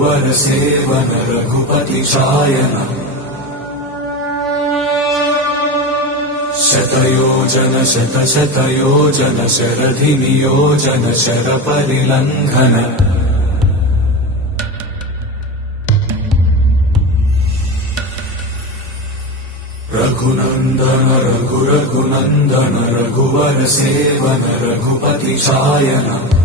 रघुवर seven Raghupati चायन शतयोजन शतशतयोजन शरधि नियोजन sir परिलंघन Raghunandan Raghunandan रघुवर seven Raghupati चायन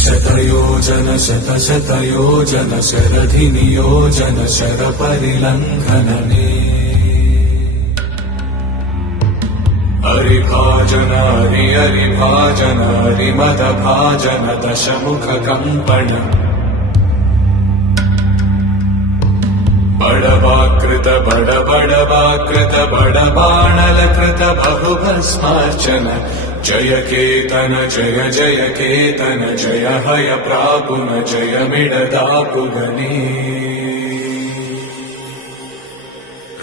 शतयोजन शतशतयोजन शरधि नियोजन sir परिलंघनने हरिभाजन हरिभाजन हरिमद भाजन दशमुख कंपन बड़वाकृत बड़वाकृत बड़बाणलकृत बहुभस्मार्चन जय केतन जय जय केतन जय हय प्रापुन जय मिडदापुगने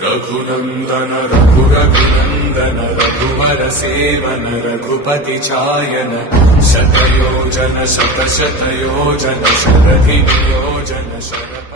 रघुनंदन रघुनंदन रघुवर सेवन रघुपति चायन शतयोजन शतशतयोजन शरधि नियोजन शर